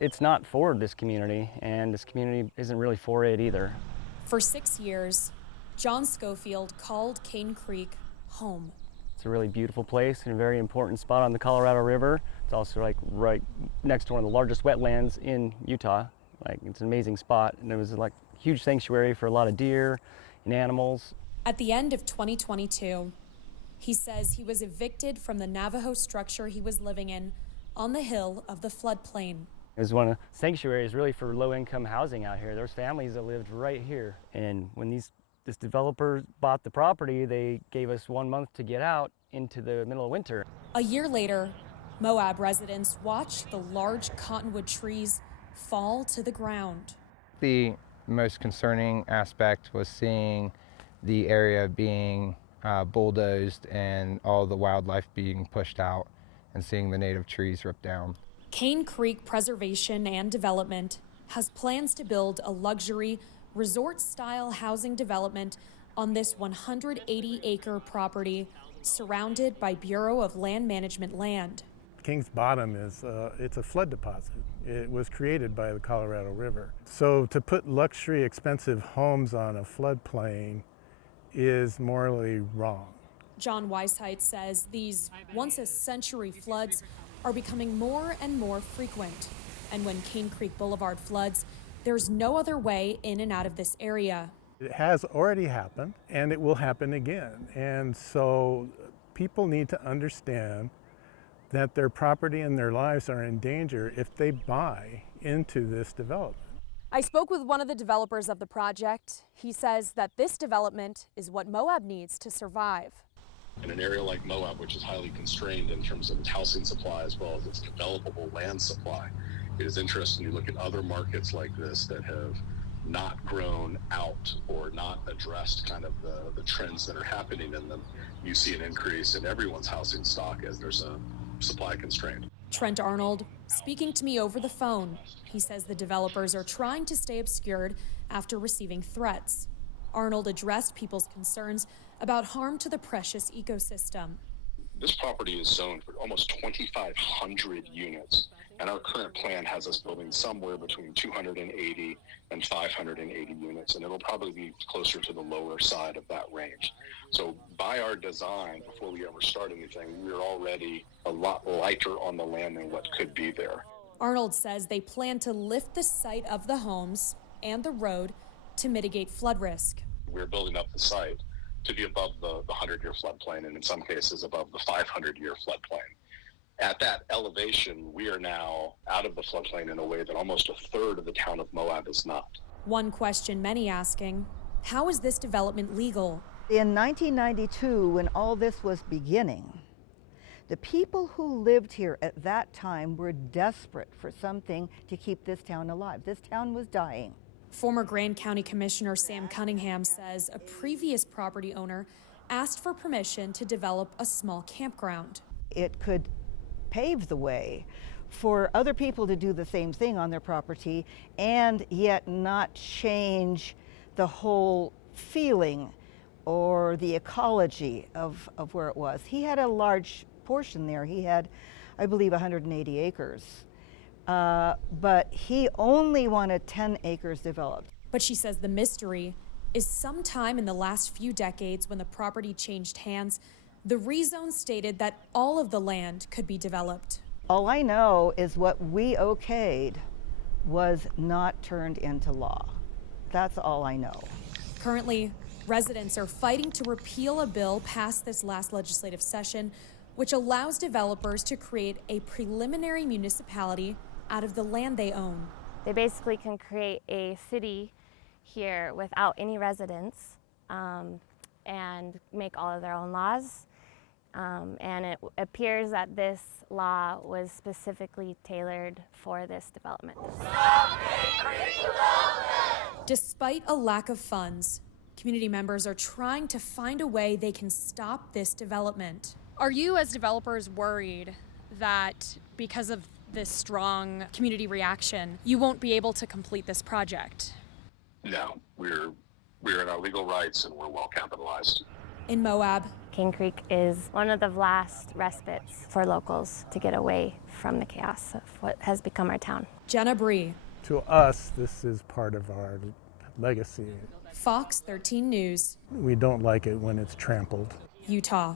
It's not for this community, and this community isn't really for it either. For 6 years, John Schofield called Cane Creek home. It's a really beautiful place and a very important spot on the Colorado River. It's also like right next to one of the largest wetlands in Utah. Like, it's an amazing spot, and it was like a huge sanctuary for a lot of deer and animals. At the end of 2022, he says he was evicted from the Navajo structure he was living in on the hill of the floodplain. It was one of the sanctuaries really for low-income housing out here. There's families that lived right here, and when this developer bought the property, they gave us 1 month to get out into the middle of winter. A year later, Moab residents watched the large cottonwood trees fall to the ground. The most concerning aspect was seeing the area being bulldozed and all the wildlife being pushed out and seeing the native trees ripped down. Cane Creek Preservation and Development has plans to build a luxury resort-style housing development on this 180-acre property surrounded by Bureau of Land Management land. Kings Bottom is it's a flood deposit. It was created by the Colorado River. So to put luxury, expensive homes on a floodplain is morally wrong. John Weisheit says these once-a-century floods are becoming more and more frequent. And when Cane Creek Boulevard floods, there's no other way in and out of this area. It has already happened, and it will happen again. And so people need to understand that their property and their lives are in danger if they buy into this development. I spoke with one of the developers of the project. He says that this development is what Moab needs to survive. In an area like Moab, which is highly constrained in terms of its housing supply as well as its developable land supply, it is interesting to look at other markets like this that have not grown out or not addressed kind of the trends that are happening in them. You see an increase in everyone's housing stock as there's a supply constraint. Trent Arnold speaking to me over the phone. He says the developers are trying to stay obscured after receiving threats. Arnold addressed people's concerns about harm to the precious ecosystem. This property is zoned for almost 2,500 units, and our current plan has us building somewhere between 280 and 580 units, and it'll probably be closer to the lower side of that range. So by our design, before we ever start anything, we're already a lot lighter on the land than what could be there. Arnold says they plan to lift the site of the homes and the road to mitigate flood risk. We're building up the site to be above the 100-year floodplain, and in some cases above the 500-year floodplain. At that elevation, we are now out of the floodplain in a way that almost a third of the town of Moab is not. One question many asking, how is this development legal? In 1992, when all this was beginning, the people who lived here at that time were desperate for something to keep this town alive. This town was dying. Former Grand County Commissioner Sam Cunningham says a previous property owner asked for permission to develop a small campground. It could pave the way for other people to do the same thing on their property and yet not change the whole feeling or the ecology of where it was. He had a large portion there. He had, I believe, 180 acres. But he only wanted 10 acres developed. But she says the mystery is sometime in the last few decades when the property changed hands, the rezone stated that all of the land could be developed. All I know is what we okayed was not turned into law. That's all I know. Currently, residents are fighting to repeal a bill passed this last legislative session, which allows developers to create a preliminary municipality out of the land they own. They basically can create a city here without any residents and make all of their own laws. And it appears that this law was specifically tailored for this development. Despite a lack of funds, community members are trying to find a way they can stop this development. Are you, as developers, worried that because of this strong community reaction, you won't be able to complete this project? No, we're in our legal rights and we're well capitalized. In Moab, Cane Creek is one of the last respites for locals to get away from the chaos of what has become our town. Jenna Bree, To us, this is part of our legacy. Fox 13 News, We don't like it when it's trampled. Utah.